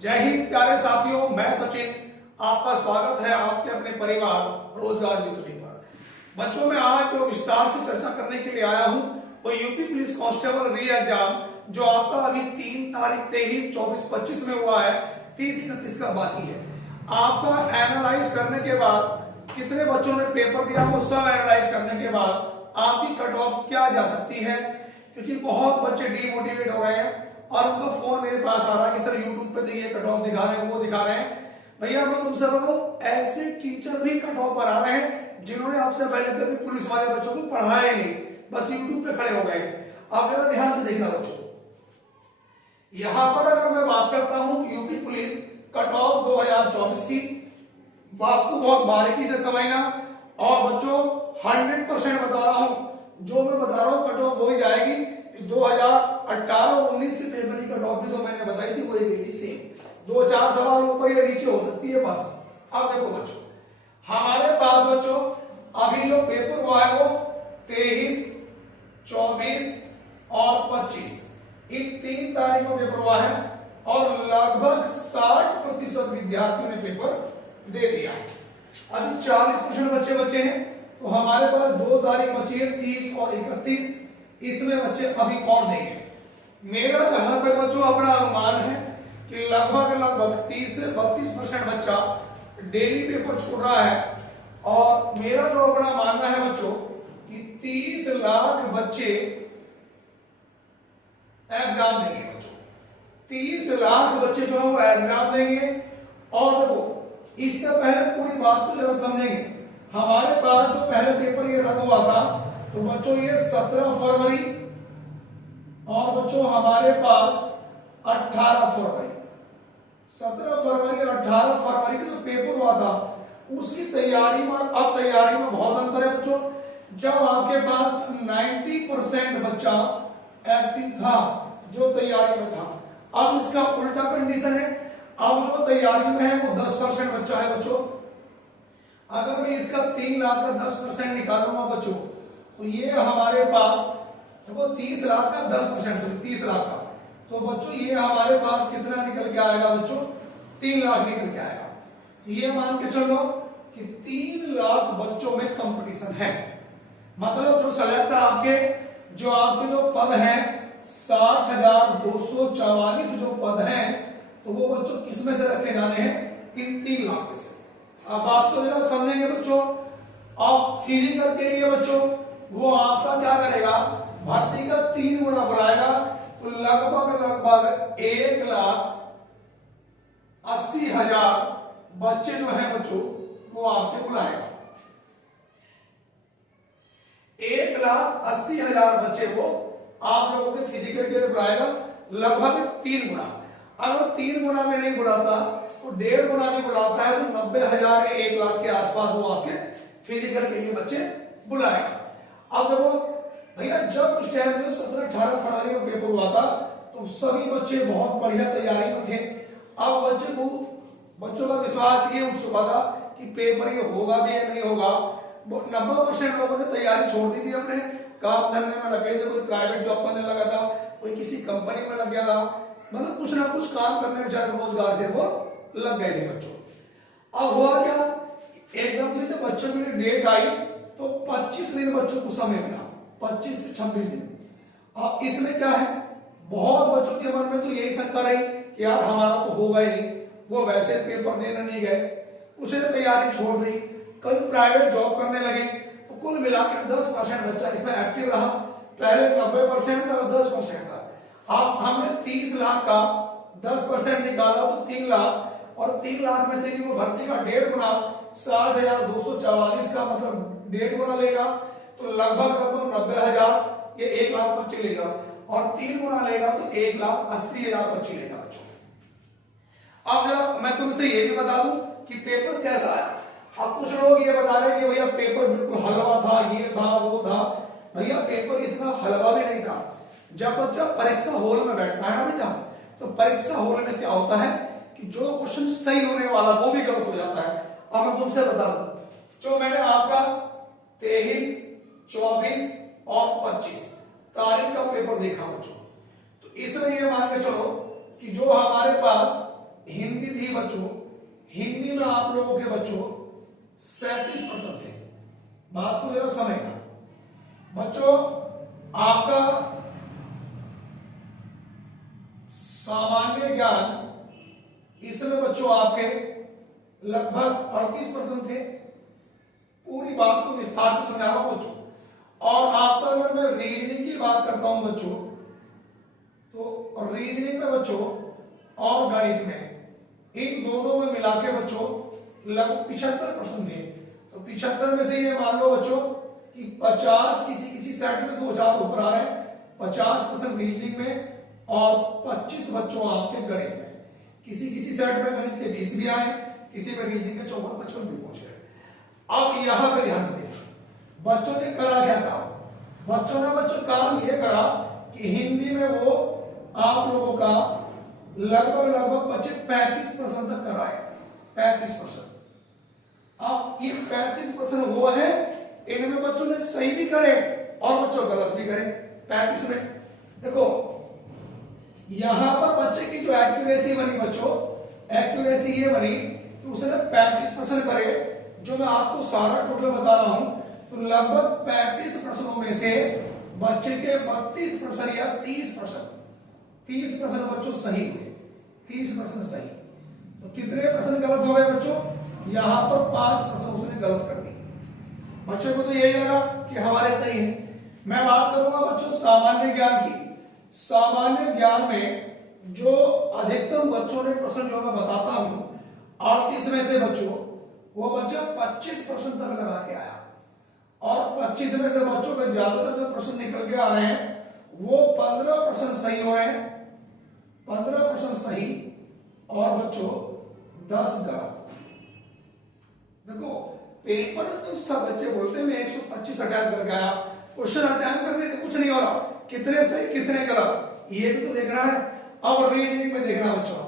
जय हिंद प्यारे साथियों, मैं सचिन आपका स्वागत है आपके अपने परिवार रोजगार विषय पर। बच्चों में आज जो विस्तार से चर्चा करने के लिए आया हूं वो यूपी पुलिस कांस्टेबल री एग्जाम जो आपका अभी 3 तारीख 23, 24, 25 में हुआ है, 30, 31 का बाकी है। आपका एनालाइज करने के बाद कितने बच्चों ने पेपर दिया वो सब एनालाइज करने के बाद आपकी कट ऑफ क्या जा सकती है, क्योंकि बहुत बच्चे डीमोटिवेट हो गए हैं और उनका फोन मेरे पास आ रहा है कि सर यूट्यूब पे देखिए कट ऑफ दिखा रहे हैं, वो दिखा रहे हैं। भैया मैं तुमसे बताऊं, ऐसे टीचर भी कट ऑफ पर आ रहे हैं जिन्होंने आपसे पहले कभी पुलिस वाले बच्चों को पढ़ाया ही नहीं, बस यूट्यूब पे खड़े हो गए। आप जरा ध्यान से देखना बच्चों, यहां पर अगर मैं बात करता हूं यूपी पुलिस कट ऑफ 2024 की, बात को बहुत बारीकी से समझना। और बच्चों 100% बता रहा हूं, जो मैं बता रहा हूं कट ऑफ वही जाएगी। 2018-19 के पेपर की कट ऑफ जो मैंने बताई थी वही गई थी सेम। 2-4 सवाल ऊपर या नीचे हो सकती है बस। अब देखो बच्चों, हमारे पास बच्चों अभी जो पेपर हुआ है वो 23, 24 और 25 इन 3 तारीख को पेपर हुआ है और लगभग 60% विद्यार्थियों ने पेपर दे दिया है। अभी 40% बच्चे बचे हैं, तो हमारे पास 2 तारीख बची है 30 और 31, इसमें बच्चे अभी और देंगे। मेरा जहां तक बच्चों अपना अनुमान है कि लगभग 30 से 32% बच्चा डेली पेपर छोड़ रहा है। और मेरा जो अपना मानना है बच्चों कि 30 लाख बच्चे एग्जाम देंगे बच्चों, 30 लाख बच्चे जो है वो एग्जाम देंगे। और देखो इससे पहले पूरी बात को जरा समझेंगे। हमारे पास जो पहले पेपर ये रद्द हुआ था, तो बच्चों ये 17 फरवरी और बच्चों हमारे पास 18 फरवरी, 17 फरवरी और 18 फरवरी का जो पेपर हुआ था उसकी तैयारी में अब तैयारी में बहुत अंतर है बच्चों। जब आपके पास 90% बच्चा एक्टिव था जो तैयारी में था, अब इसका उल्टा कंडीशन है। अब जो तैयारी में है वो 10% बच्चा है बच्चों। अगर मैं इसका 3 लाख का 10% निकालूंगा बच्चों, तो ये हमारे पास देखो 30 लाख का 10%, 30 लाख का, तो बच्चों ये हमारे पास कितना निकल के आएगा बच्चों, 3 लाख निकल के आएगा। तो ये मान के चलो कि 3 लाख बच्चों में कंपटीशन है। मतलब जो सेलेक्ट आपके जो पद हैं 60,244 जो पद हैं, तो वो बच्चों किसमें से रखे जाने हैं, इन 3 लाख में से। अब बात को जरा समझेंगे बच्चों। अब फिजिकल के लिए बच्चों वो आपका क्या करेगा, भर्ती का 3 गुना बढ़ाएगा, तो लगभग 1,80,000 बच्चे जो है बच्चों वो आपके बुलाएगा। 1,80,000 बच्चे वो आप लोगों के फिजिकल के लिए बुलाएगा, लगभग 3 गुना। अगर 3 गुना में नहीं बुलाता तो 1.5 गुना में बुलाता है, तो 90,000 या 1 लाख के आसपास वो आपके फिजिकल के लिए बच्चे बुलाएगा। अब देखो भैया, जब उस टाइम में 17-18 फरवरी में पेपर हुआ था तो सभी बच्चे बहुत बढ़िया तैयारी में थे। अब बच्चों का विश्वास ये उठ चुका था कि पेपर ये होगा भी या नहीं होगा। 90% लोगों ने तैयारी छोड़ दी थी, अपने काम धंधे में लग गए थे, कोई प्राइवेट जॉब करने लगा था, कोई किसी कंपनी में लग गया था, मतलब कुछ ना कुछ काम करने में चाहे रोजगार से वो लग गए थे बच्चों। अब हुआ क्या, एकदम से जब बच्चों की डेट आई तो 25 दिन बच्चों को समय मिला, 25 से 26 दिन। अब इसमें क्या है, बहुत बच्चों के मन में तो यही शंका रही कि यार हमारा तो होगा ही नहीं। वो वैसे पेपर देने नहीं गए, कुछ ने तैयारी छोड़ दी, कई प्राइवेट जॉब करने लगे। तो कुल मिलाकर 10% बच्चा इसमें एक्टिव रहा। पहले 90% था, 10% था। अब हमने 30 लाख का 10% निकाला तो 3 लाख, और 3 लाख में से भी वो भर्ती का 1.5 गुना 60,244 का मतलब 1.5 गुना लेगा, तो लगभग 90,000, ये 1 लाख बच्चे लेगा। और 3 गुना लेगा तो 1,80,000 बच्चे लेगा बच्चों। अब जरा मैं तुमसे ये भी बता दूं कि पेपर कैसा आया। अब कुछ लोग ये बता रहे हैं कि भैया पेपर बिल्कुल हलवा था, ये था वो था। भैया पेपर इतना हलवा भी नहीं था। जब बच्चा परीक्षा हॉल में बैठता है ना बेटा, तो परीक्षा हॉल में क्या होता है कि जो क्वेश्चन सही होने वाला वो भी गलत हो जाता है। अब मैं तुमसे बता दूं, जो मैंने आपका 23, 24 और 25 तारीख का पेपर देखा बच्चों, तो इसमें ये मान के चलो कि जो हमारे पास हिंदी थी बच्चों, हिंदी में आप लोगों के बच्चों 37% थे। बात को जरा समझना बच्चों, आपका सामान्य ज्ञान इसमें बच्चों आपके लगभग 38% थे। पूरी बात को विस्तार से समझा रहा हूं बच्चों। और आपका अगर मैं रीजनिंग की बात करता हूं बच्चों, तो रीजनिंग में बच्चों और गणित में, इन दोनों में मिला के बच्चों लगभग 75% थे। तो 75 में से ये मान लो बच्चों कि 50 किसी सेट में 2-4 ऊपर आ रहे हैं, 50% रीजनिंग में और 25 बच्चों आपके गणित में। किसी सेट में गणित के 20 भी आए, किसी में रीजनिंग के 54-55 भी पहुंच गए। अब यहां पे ध्यान से देखो बच्चों ने करा क्या काम। बच्चों ने काम ये करा कि हिंदी में वो आप लोगों का लगभग बच्चे 35% तक कराए, 35%। अब ये 35% वो है, इनमें बच्चों ने सही भी करे और बच्चों गलत भी करे। 35 में देखो यहां पर बच्चे की जो एक्यूरेसी बनी बच्चों, एक्यूरेसी ये बनी कि उसने 35% करे। जो मैं आपको सारा टोटल बता रहा हूं, तो लगभग 35% में से बच्चे के 32% या 30% बच्चों सही हुए, 30% सही। तो कितने परसेंट गलत हो गए बच्चों? यहां पर 5% उसने गलत कर दी। बच्चों को तो यही लगा कि हमारे सही है। मैं बात करूंगा बच्चों सामान्य ज्ञान की। सामान्य ज्ञान में जो अधिकतम बच्चों ने प्रश्न जो मैं बताता हूं 38 में से बच्चों, वो बच्चा 25% तक लगा के आया। और 25 में से बच्चों के ज्यादातर जो प्रश्न निकल के आ रहे हैं वो 15% सही हुए हैं, 15% सही और बच्चों 10 गलत। देखो पेपर तो सब बच्चे बोलते हैं मैं 125 अटैम्प्ट करके आया, क्वेश्चन अटैम्प्ट करने से कुछ नहीं हो रहा, कितने सही कितने गलत ये भी तो देखना है। अब रीजनिंग में देखना बच्चों,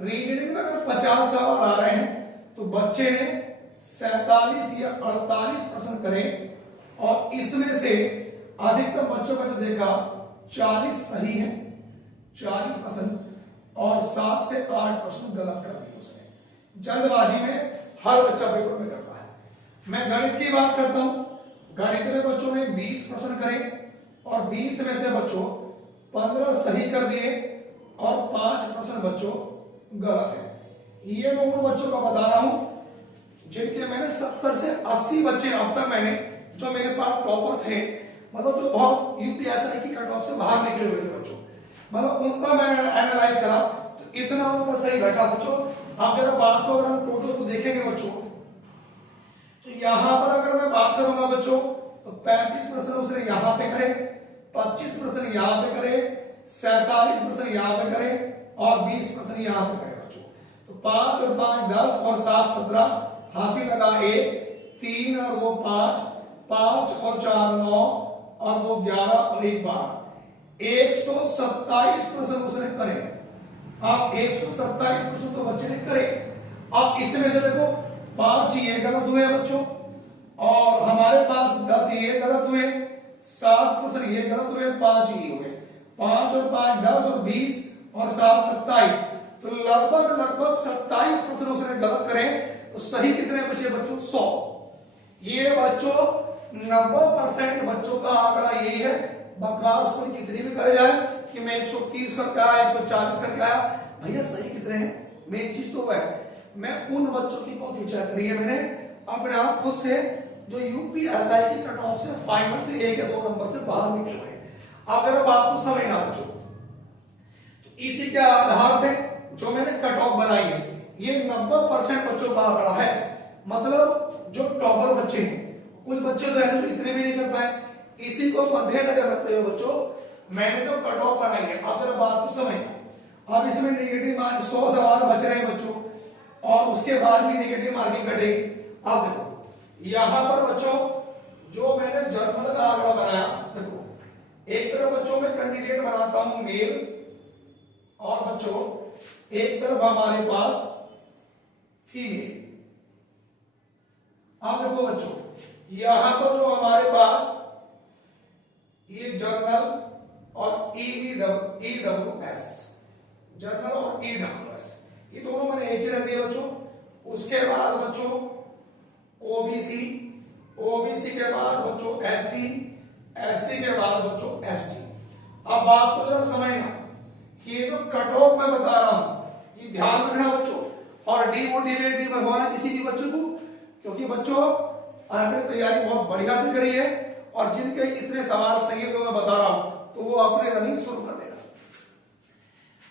रीजनिंग में अगर 50 सवाल आ रहे हैं तो बच्चे ने 47 या 48% करें। और इसमें से अधिकतम बच्चों का जो देखा 40 सही है, 40% और 7 से 8% गलत कर दी उसने। जल्दबाजी में हर बच्चा पेपर में करता है। मैं गणित की बात करता हूं, गणित में बच्चों ने 20% करे और 20 में से बच्चों 15 सही कर दिए और 5% बच्चों गलत है। ये मैं उन बच्चों का बता रहा हूं जिनके मैंने 70 से 80 बच्चे अब तक मैंने जो मेरे पास टॉपर थे, मतलब जो बहुत यूपीएसआई की कट ऑफ से बाहर निकले हुए थे बच्चों, मतलब उनका मैंने एनालाइज करा तो इतना उनका सही बैठा बच्चों। आप जरा बात को अगर हम टोटल को देखेंगे बच्चों, तो यहां पर अगर मैं बात करूंगा बच्चों तो 35% उसने यहां पे करे, 25% यहां पे करे, 47% यहां पे करे और 20% यहां पे करे बच्चों। तो 5 और 5 10 और 7 17 हासिल लगा 1, 3 और 2 5, 5 और 4 9 और 2 11 और 1 12, 127% उसने करे। अब 127% तो बच्चे ने करे। अब इसमें से देखो 5 ये गलत हुए बच्चों और हमारे पास 10 ये गलत हुए, 7% ये गलत हुए, 5 ये हुए, 5 और 5 10 और 20 और 7 27, तो लगभग 27% उसने गलत करे। तो सही कितने बचे बच्चों? 100। ये बच्चों 90% बच्चों का आंकड़ा यही है। बकवास कोई कितनी भी कर जाए कि मैं 130 करके आया, 140 करके आया, भैया सही कितने हैं? मेन चीज तो है मैं उन बच्चों की कॉपी चेक करी है मैंने अपने आप खुद से जो यूपीएसआई की कट ऑफ से फाइनल से 1 या 2 नंबर से बाहर निकले हुए। अगर बात को समझना बच्चों, तो इसी के आधार पे जो मैंने कट ऑफ बनाई है ये 90% बच्चों का आंकड़ा है। मतलब जो टॉपर बच्चे हैं, कुछ बच्चे तो ऐसे इतने भी नहीं कर पाए, इसी को मद्देनजर रखते हुए बच्चों मैंने जो कट ऑफ बनाई है, अब जरा बात को समझना। अब इसमें नेगेटिव मार्क 100 सवाल बच रहे हैं बच्चों और उसके बाद भी नेगेटिव मार्किंग कटेगी। अब देखो यहां पर बच्चों जो मैंने जर्नल का आंकड़ा बनाया, देखो एक तरफ बच्चों में कैंडिडेट बनाता हूं मेल और बच्चों एक तरफ हमारे पास फीमेल। अब देखो बच्चों यहां पर जो हमारे पास ये जर्नल और ईडब्ल्यूएस, जर्नल और ईडब्ल्यूएस, ये दोनों रहती है बच्चों। उसके बाद बच्चों ओबीसी, ओबीसी के बाद बच्चों एससी, एससी के बाद बच्चों एसटी। अब बात को जरा समझना कि ये जो कट ऑफ मैं बता रहा हूं ये ध्यान रखना बच्चों, और डीमोटिवेट नहीं करवाना किसी भी बच्चों को, क्योंकि बच्चों आपने तैयारी बहुत बढ़िया से करी है और जिनके इतने सवाल सही है तो मैं बता रहा हूं तो वो अपने रनिंग शुरू कर देना।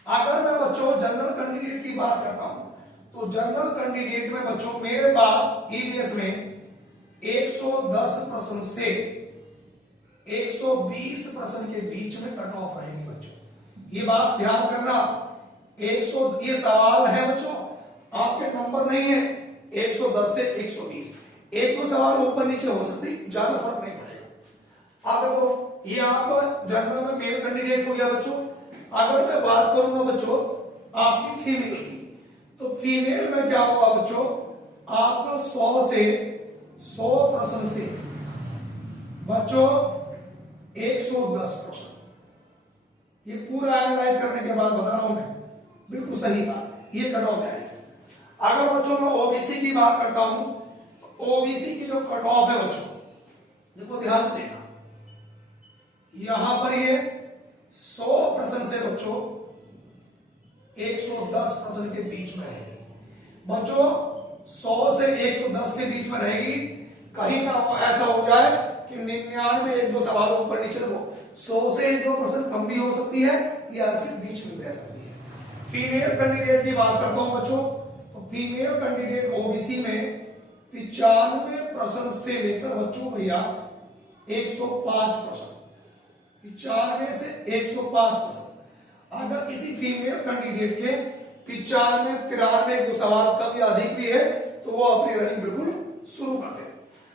अगर मैं बच्चों जनरल कैंडिडेट की बात करता हूं तो जनरल कैंडिडेट में बच्चों मेरे पास ईवीएस में 110% से 120% के बीच में कट ऑफ रहेगी बच्चों। ये बात ध्यान करना। 100 ये सवाल है बच्चों, आपके नंबर नहीं है 110 से 120, एक दो सवाल ऊपर नीचे हो सकती, ज्यादा फर्क नहीं पड़ेगा। अब देखो ये आप जनरल में मेल कैंडिडेट हो गया बच्चों। अगर मैं बात करूंगा बच्चों आपकी फीमेल की, तो फीमेल में क्या होगा बच्चों, आपका 100 से 100% से बच्चों 110%। ये पूरा एनालाइज करने के बाद बता रहा हूं मैं, बिल्कुल सही बात, ये कट ऑफ है। अगर बच्चों मैं ओबीसी की बात करता हूं तो ओबीसी की जो कट ऑफ है बच्चों, देखो ध्यान देना, यहां पर ये 100% से बच्चों 110% के बीच में रहेगी बच्चों। 100 से 110 के बीच में रहेगी, कहीं ना ऐसा हो जाए कि 99 एक दो सवालों ऊपर नीचे हो, 100 से 1-2% कम भी हो सकती है या सिर्फ बीच में रह सकती है। फीमेल कैंडिडेट की बात करता हूं बच्चों, तो फीमेल कैंडिडेट ओबीसी में 95% से लेकर बच्चों भैया 105%, 95 से 105%। अगर किसी फीमेल कैंडिडेट के 95-93 जो सवाल कम या अधिक भी है तो वो अपनी रनिंग बिल्कुल शुरू कर दे।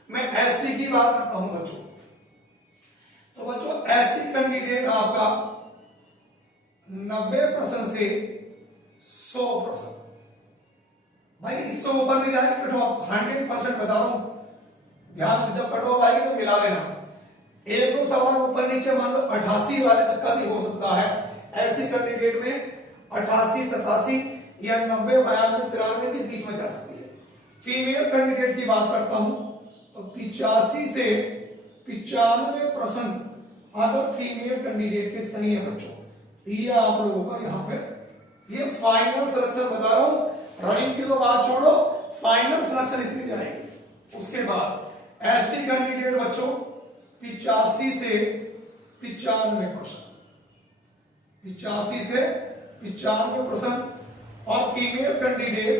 मैं एससी की बात करता हूं बच्चों, तो बच्चों एससी कैंडिडेट आपका 90% से 100%। भाई इससे ऊपर नहीं जाए कट ऑफ, 100% बता रहा हूं, ध्यान जब कट ऑफ आएगी तो मिला लेना। एक दो सवाल ऊपर नीचे मान लो 88 वाले तक का भी हो सकता है। ऐसे कैंडिडेट में 88, 87 या 90, 92, 93 के बीच में जा सकती है। फीमेल कैंडिडेट की बात करता हूं तो 85 से 95% अगर फीमेल कैंडिडेट के सही है बच्चों, ये आप लोगों का यहाँ पे ये फाइनल सिलेक्शन बता रहा हूं। रनिंग की तो बात छोड़ो, फाइनल सिलेक्शन इतनी जाएगी। उसके बाद एसटी कैंडिडेट बच्चों 85 से 95%, 85 से 95%, और फीमेल कैंडिडेट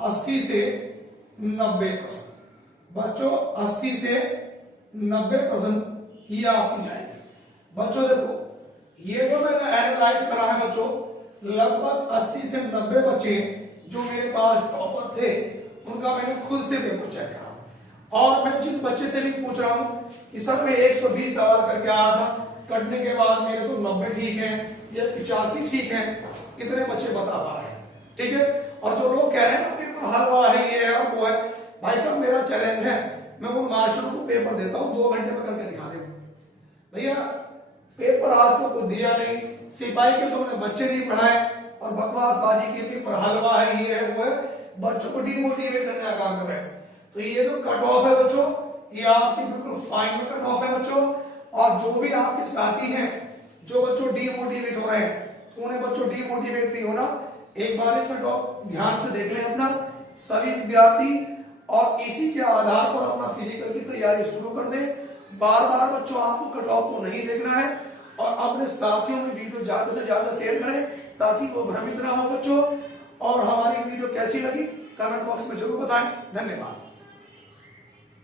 80 से 90%। बच्चों 80 से 90% ये आपकी जाएगी। बच्चों देखो ये जो मैंने एनालाइज करा है बच्चों, लगभग 80 से 90 बच्चे जो मेरे पास टॉपर थे उनका मैंने खुद से पेपर चेक करा, और मैं जिस बच्चे से भी पूछ रहा हूं कि सर मैं 120 सवाल करके आया था, कटने के बाद मेरे तो 90 ठीक है या 85 ठीक है, इतने बच्चे बता पा रहे हैं। ठीक है, और जो लोग कह रहे हैं ना पेपर हलवा है, ये है वो है, भाई साहब मेरा चैलेंज है, मैं वो मास्टर को पेपर देता हूं 2 घंटे में करके दिखा दे। भैया पेपर आज तो कुछ दिया नहीं, सिपाही के तुमने बच्चे नहीं पढ़ाए और बकवासबाजी की पेपर हलवा है, ये है वो है, बच्चों को डिमोटिवेट करने का काम कर रहे हैं। तो ये जो कट ऑफ है बच्चों, ये आपकी बिल्कुल फाइनल कट ऑफ है बच्चों। और जो भी आपके साथी हैं जो बच्चों डीमोटिवेट हो रहे हैं, तो उन्हें बच्चों डीमोटिवेट नहीं होना, एक बार इसमें ध्यान से देख लें अपना सभी विद्यार्थी, और इसी के आधार पर अपना फिजिकल की तैयारी शुरू कर दें। बार बार बच्चों आपको कट ऑफ को नहीं देखना है, और अपने साथियों में वीडियो ज्यादा से ज्यादा शेयर करें ताकि वो भ्रमित ना हो बच्चों। और हमारी वीडियो कैसी लगी कमेंट बॉक्स में जरूर बताएं। धन्यवाद।